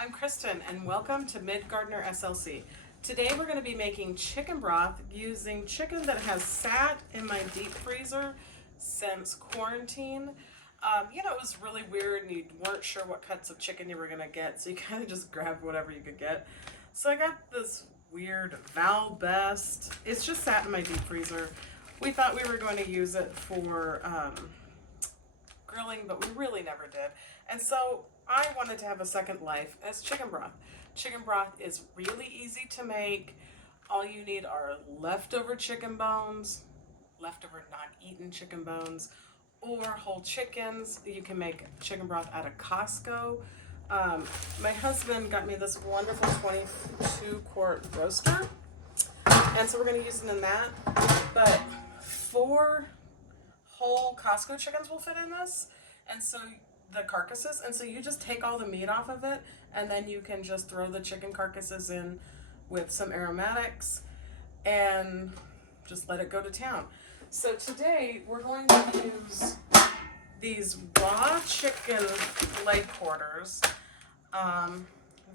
I'm Kristen and welcome to Mid Gardener SLC. Today we're going to be making chicken broth using chicken that has sat in my deep freezer since quarantine. It was really weird and you weren't sure what cuts of chicken you were going to get, so you kind of just grabbed whatever you could get. So I got this weird Val Best. It's just sat in my deep freezer. We thought we were going to use it for grilling, but we really never did. And so I wanted to have a second life as chicken broth. Chicken broth is really easy to make. All you need are leftover chicken bones, leftover not-eaten chicken bones, or whole chickens. You can make chicken broth out of Costco. My husband got me this wonderful 22-quart roaster, and so we're going to use it in that. But 4 whole Costco chickens will fit in this, and so the carcasses, and so you just take all the meat off of it, and then you can just throw the chicken carcasses in with some aromatics and just let it go to town. So today we're going to use these raw chicken leg quarters,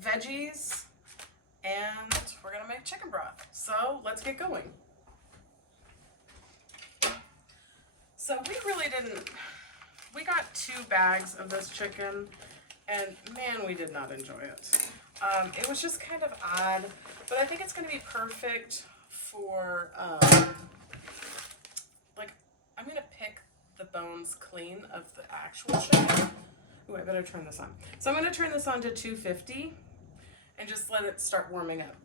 veggies, and we're gonna make chicken broth. So let's get going. So we got 2 bags of this chicken, and man, we did not enjoy it. It was just kind of odd, but I think it's going to be perfect for, I'm going to pick the bones clean of the actual chicken. Ooh, I better turn this on. So I'm going to turn this on to 250 and just let it start warming up.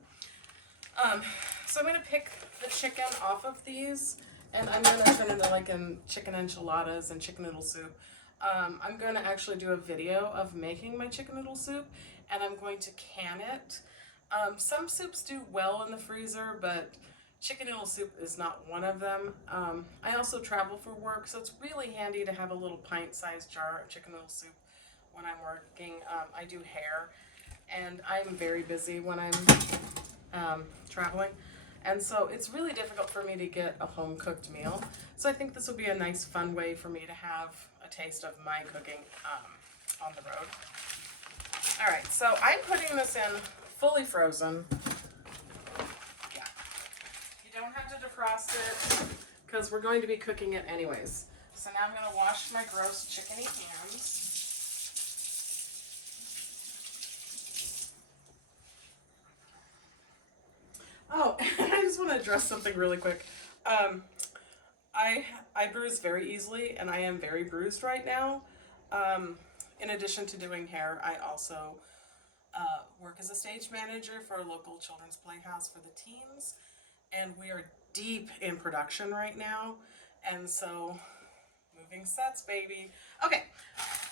So I'm going to pick the chicken off of these, and I'm going to turn it into chicken enchiladas and chicken noodle soup. I'm going to actually do a video of making my chicken noodle soup, and I'm going to can it. Some soups do well in the freezer, but chicken noodle soup is not one of them. I also travel for work, so it's really handy to have a little pint-sized jar of chicken noodle soup when I'm working. I do hair, and I'm very busy when I'm traveling. And so it's really difficult for me to get a home-cooked meal. So I think this will be a nice, fun way for me to have a taste of my cooking on the road. All right, so I'm putting this in fully frozen. Yeah. You don't have to defrost it because we're going to be cooking it anyways. So now I'm going to wash my gross chickeny hands. Oh, I just want to address something really quick. I bruise very easily, and I am very bruised right now. In addition to doing hair, I also work as a stage manager for a local children's playhouse for the teens, and we are deep in production right now, and so moving sets, baby. Okay,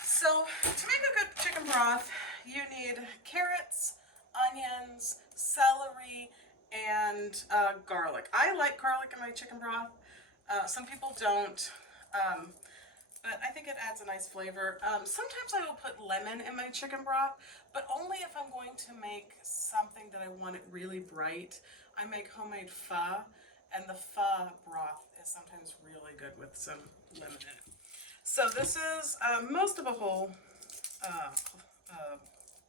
so to make a good chicken broth, you need carrots, onions, celery, and garlic. I like garlic in my chicken broth. Some people don't, but I think it adds a nice flavor. Sometimes I will put lemon in my chicken broth, but only if I'm going to make something that I want it really bright. I make homemade pho, and the pho broth is sometimes really good with some lemon in it. So this is most of a whole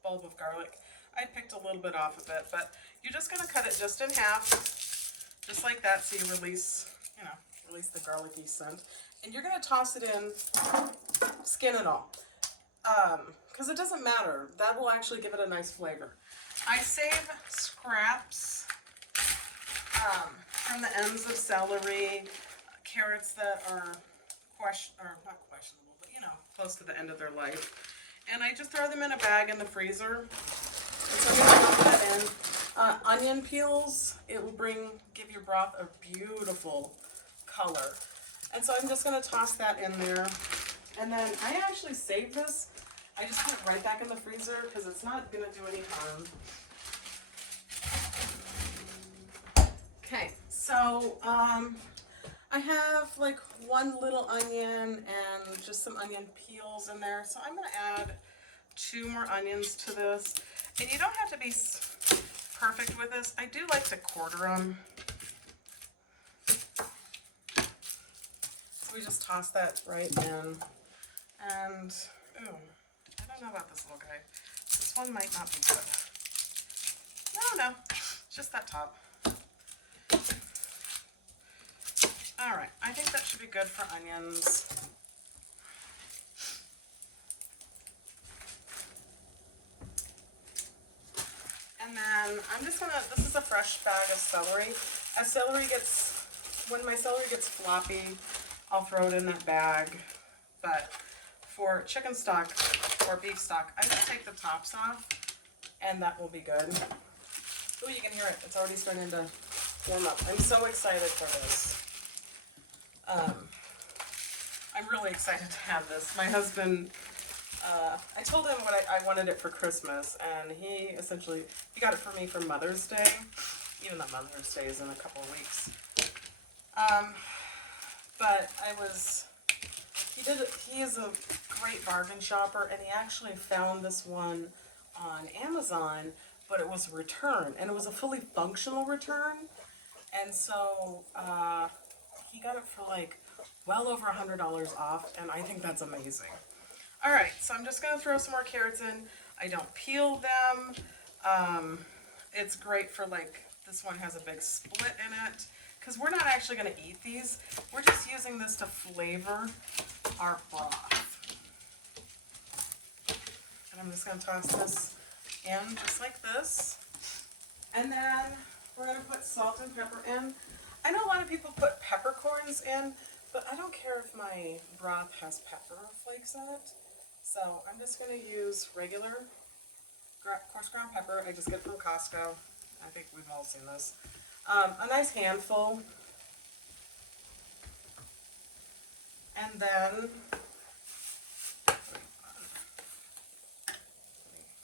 bulb of garlic. I picked a little bit off of it, but you're just going to cut it just in half, just like that, so you release the garlicky scent. And you're going to toss it in, skin and all, because it doesn't matter. That will actually give it a nice flavor. I save scraps from the ends of celery, carrots that are not questionable, but close to the end of their life. And I just throw them in a bag in the freezer. And so I'm going to pop that in. Onion peels, it will give your broth a beautiful color. And so I'm just going to toss that in there. And then I actually save this. I just put it right back in the freezer because it's not going to do any harm. Okay, so I have like 1 little onion and just some onion peels in there. So I'm going to add 2 more onions to this. And you don't have to be perfect with this. I do like to quarter them. So we just toss that right in. And, ooh, I don't know about this little guy. This is one might not be good. No, it's just that top. All right, I think that should be good for onions. And then I'm just gonna, this is a fresh bag of celery. As celery gets, when my celery gets floppy, I'll throw it in that bag. But for chicken stock or beef stock, I just take the tops off and that will be good. Oh, you can hear it. It's already starting to warm up. I'm so excited for this. I'm really excited to have this. My husband, I told him what I wanted it for Christmas, and he got it for me for Mother's Day, even though Mother's Day is in a couple of weeks. But he is a great bargain shopper, and he actually found this one on Amazon, but it was a return, and it was a fully functional return, and so he got it for like well over $100 off, and I think that's amazing. All right, so I'm just gonna throw some more carrots in. I don't peel them. It's great for, like, this one has a big split in it, because we're not actually gonna eat these. We're just using this to flavor our broth. And I'm just gonna toss this in just like this. And then we're gonna put salt and pepper in. I know a lot of people put peppercorns in, but I don't care if my broth has pepper flakes in it. So I'm just going to use regular coarse ground pepper. I just get it from Costco. I think we've all seen this. A nice handful. And then,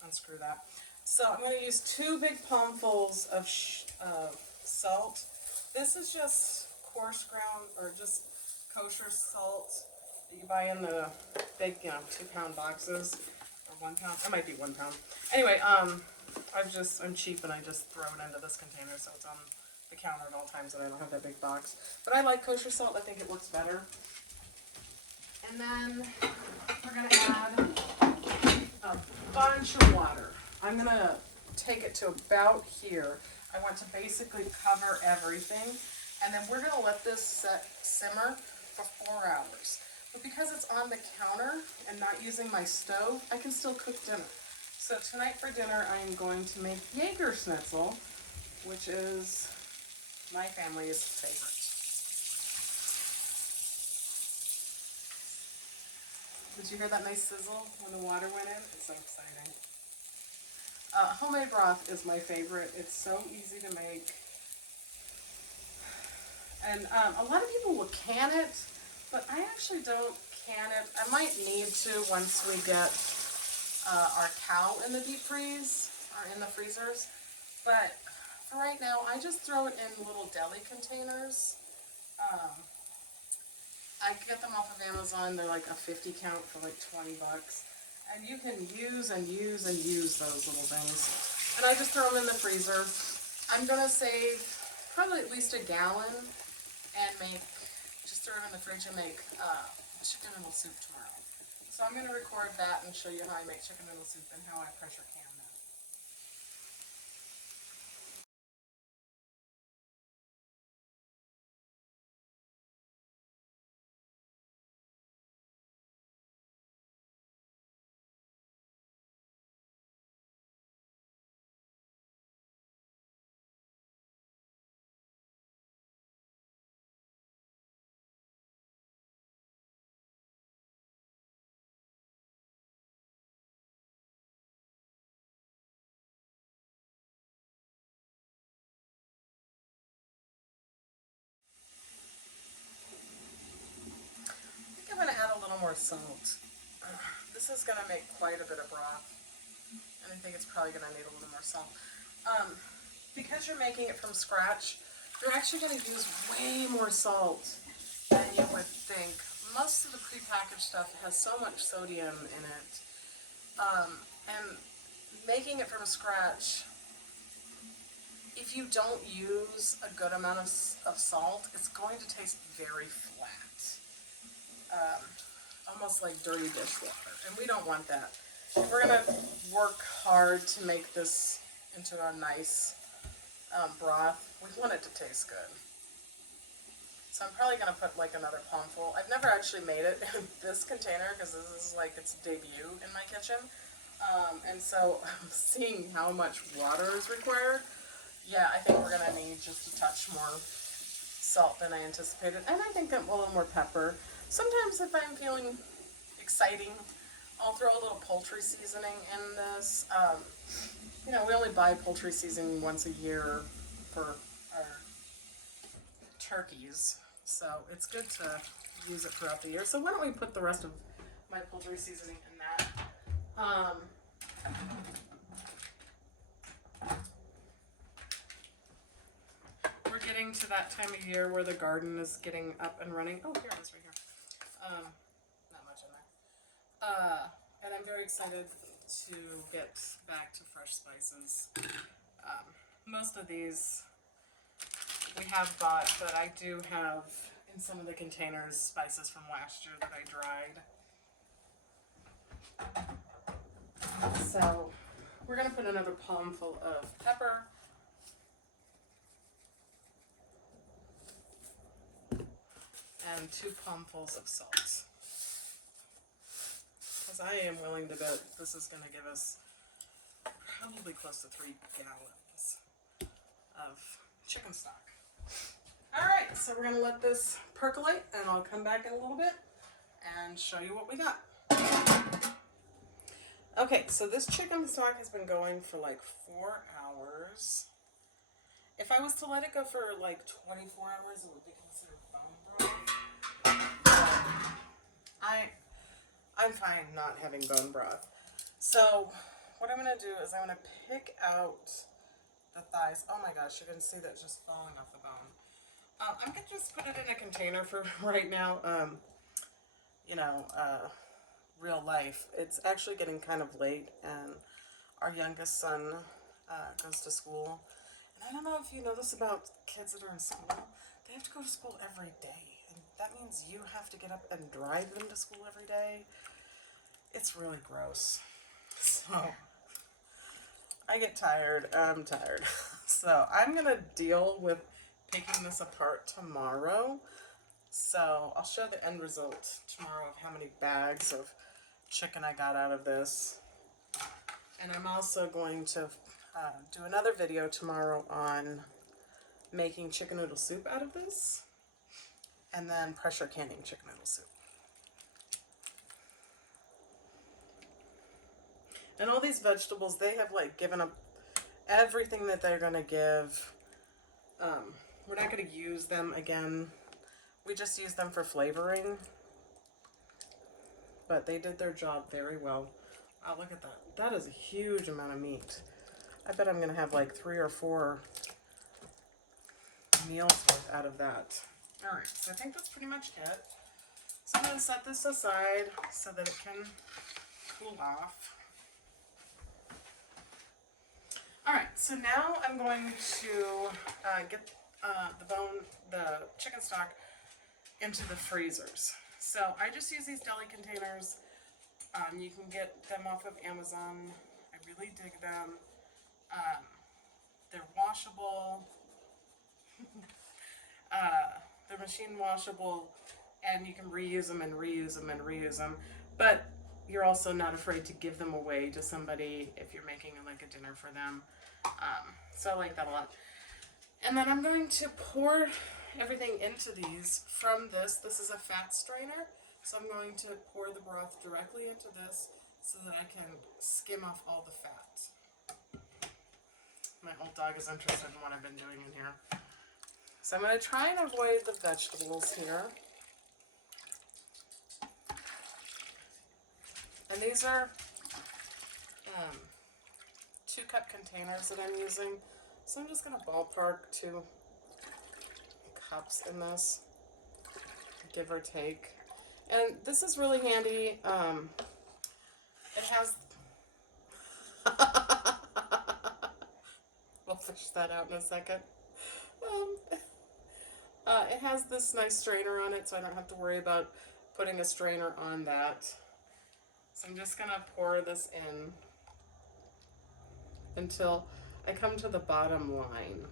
unscrew that. So I'm going to use 2 big palmfuls of salt. This is just coarse ground, or just kosher salt that you buy in the big, 2-pound boxes, or 1 pound. It might be 1 pound. Anyway, I'm cheap and I just throw it into this container so it's on the counter at all times and I don't have that big box. But I like kosher salt. I think it works better. And then we're gonna add a bunch of water. I'm gonna take it to about here. I want to basically cover everything. And then we're gonna let this simmer for 4 hours. But because it's on the counter and not using my stove, I can still cook dinner. So tonight for dinner, I am going to make Jaeger schnitzel, which is my family's favorite. Did you hear that nice sizzle when the water went in? It's so exciting. Homemade broth is my favorite. It's so easy to make. And a lot of people will can it, but I actually don't can it. I might need to once we get our cow in the deep freeze, or in the freezers. But for right now, I just throw it in little deli containers. I get them off of Amazon. They're like a 50 count for like 20 bucks. And you can use and use and use those little things. And I just throw them in the freezer. I'm going to save probably at least a gallon and just throw it in the fridge and make chicken noodle soup tomorrow. So I'm going to record that and show you how I make chicken noodle soup and how I pressure can that. I think I'm going to add a little more salt. This is going to make quite a bit of broth, and I think it's probably going to need a little more salt. Because you're making it from scratch, you're actually going to use way more salt than you would think. Most of the prepackaged stuff has so much sodium in it, and making it from scratch, if you don't use a good amount of salt, it's going to taste very flat. Almost like dirty dishwater, and we don't want that. if we're gonna work hard to make this into a nice broth, we want it to taste good. So I'm probably gonna put like another palmful. I've never actually made it in this container because this is like its debut in my kitchen. And so I'm seeing how much water is required. Yeah, I think we're gonna need just a touch more salt than I anticipated. And I think a little more pepper. Sometimes if I'm feeling exciting, I'll throw a little poultry seasoning in this. You know, we only buy poultry seasoning once a year for our turkeys, so it's good to use it throughout the year. So why don't we put the rest of my poultry seasoning in that? We're getting to that time of year where the garden is getting up and running. Oh, here it is right here. Not much in there. And I'm very excited to get back to fresh spices. Most of these we have bought, but I do have in some of the containers spices from last year that I dried. So we're going to put another palmful of pepper. And 2 palmfuls of salt. Because I am willing to bet this is going to give us probably close to 3 gallons of chicken stock. Alright, so we're going to let this percolate and I'll come back in a little bit and show you what we got. Okay, so this chicken stock has been going for like 4 hours. If I was to let it go for like 24 hours, it would be considered bone broth. I'm fine not having bone broth. So what I'm going to do is I'm going to pick out the thighs. Oh my gosh, you can see that just falling off the bone. I'm going to just put it in a container for right now. Real life. It's actually getting kind of late and our youngest son goes to school. And I don't know if you know this about kids that are in school. They have to go to school every day. And that means you have to get up and drive them to school every day. It's really gross. So I get tired. I'm tired. So I'm going to deal with picking this apart tomorrow. So I'll show the end result tomorrow of how many bags of chicken I got out of this. And I'm also going to do another video tomorrow on making chicken noodle soup out of this. And then pressure canning chicken noodle soup. And all these vegetables, they have like given up everything that they're going to give. We're not going to use them again. We just use them for flavoring. But they did their job very well. Oh, look at that. That is a huge amount of meat. I bet I'm going to have like 3 or 4 meals worth out of that. Alright, so I think that's pretty much it. So I'm going to set this aside so that it can cool off. Alright, so now I'm going to get the chicken stock into the freezers. So I just use these deli containers. You can get them off of Amazon. I really dig them. They're washable. They're machine washable, and you can reuse them and reuse them and reuse them. But you're also not afraid to give them away to somebody if you're making like a dinner for them. So I like that a lot. And then I'm going to pour everything into these from this. This is a fat strainer. So I'm going to pour the broth directly into this so that I can skim off all the fat. My old dog is interested in what I've been doing in here. So I'm going to try and avoid the vegetables here. And these are 2-cup containers that I'm using. So I'm just going to ballpark 2 cups in this, give or take. And this is really handy. It has... We'll fish that out in a second. It has this nice strainer on it, so I don't have to worry about putting a strainer on that. So I'm just gonna pour this in until I come to the bottom line.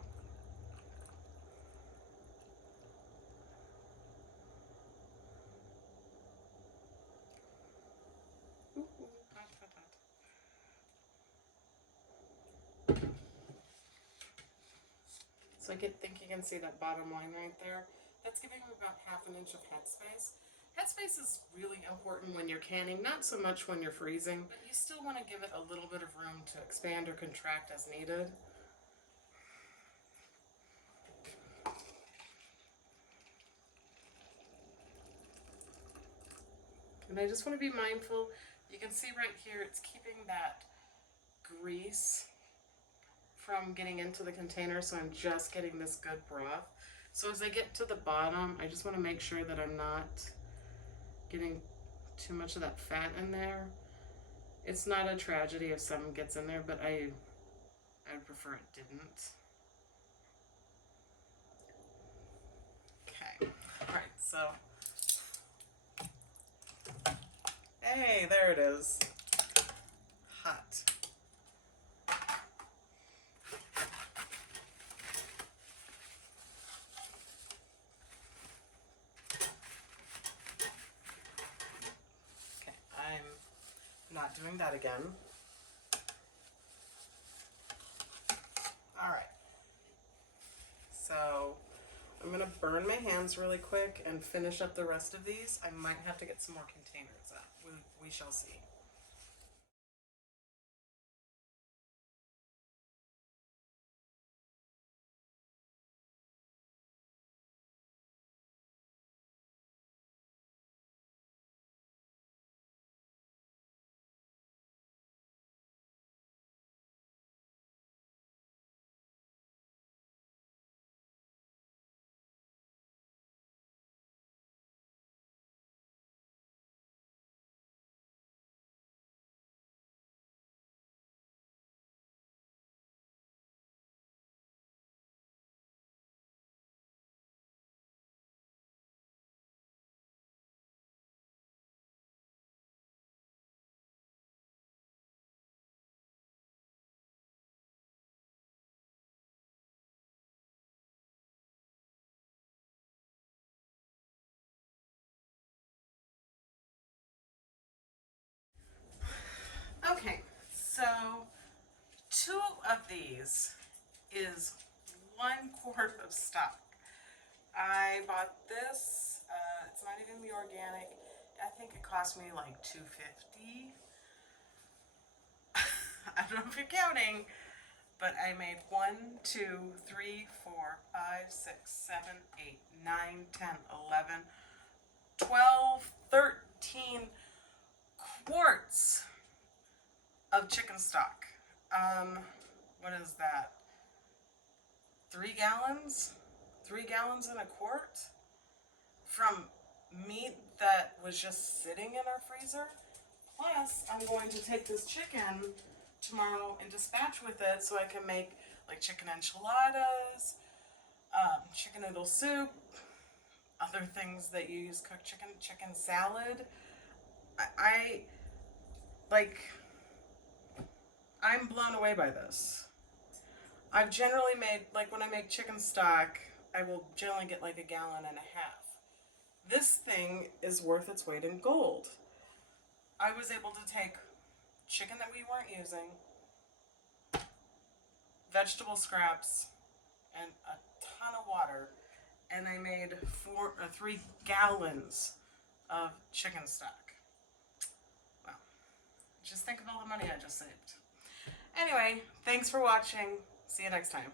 So I think you can see that bottom line right there. That's giving me about ½ inch of headspace. Headspace is really important when you're canning, not so much when you're freezing, but you still want to give it a little bit of room to expand or contract as needed. And I just want to be mindful. You can see right here, it's keeping that grease from getting into the container, so I'm just getting this good broth. So as I get to the bottom, I just want to make sure that I'm not getting too much of that fat in there. It's not a tragedy if some gets in there, but I would prefer it didn't. Okay, all right, so, hey, there it is, hot. Okay, I'm not doing that again. All right, so I'm gonna burn my hands really quick and finish up the rest of these. I might have to get some more containers up. We shall see. Okay, so 2 of these is 1 quart of stock. I bought this, it's not even the organic. I think it cost me like $2.50. I don't know if you're counting, but I made 1, 2, 3, 4, 5, 6, 7, 8, 9, 10, 11, 12, 13 quarts of chicken stock. What is that? 3 gallons? 3 gallons in a quart? From meat that was just sitting in our freezer. Plus, I'm going to take this chicken tomorrow and dispatch with it so I can make like chicken enchiladas, chicken noodle soup, other things that you use cooked chicken salad. I like, I'm blown away by this. I've generally made, like when I make chicken stock, I will generally get like 1.5 gallons. This thing is worth its weight in gold. I was able to take chicken that we weren't using, vegetable scraps, and a ton of water, and I made 3 gallons of chicken stock. Wow. Just think of all the money I just saved. Anyway, thanks for watching. See you next time.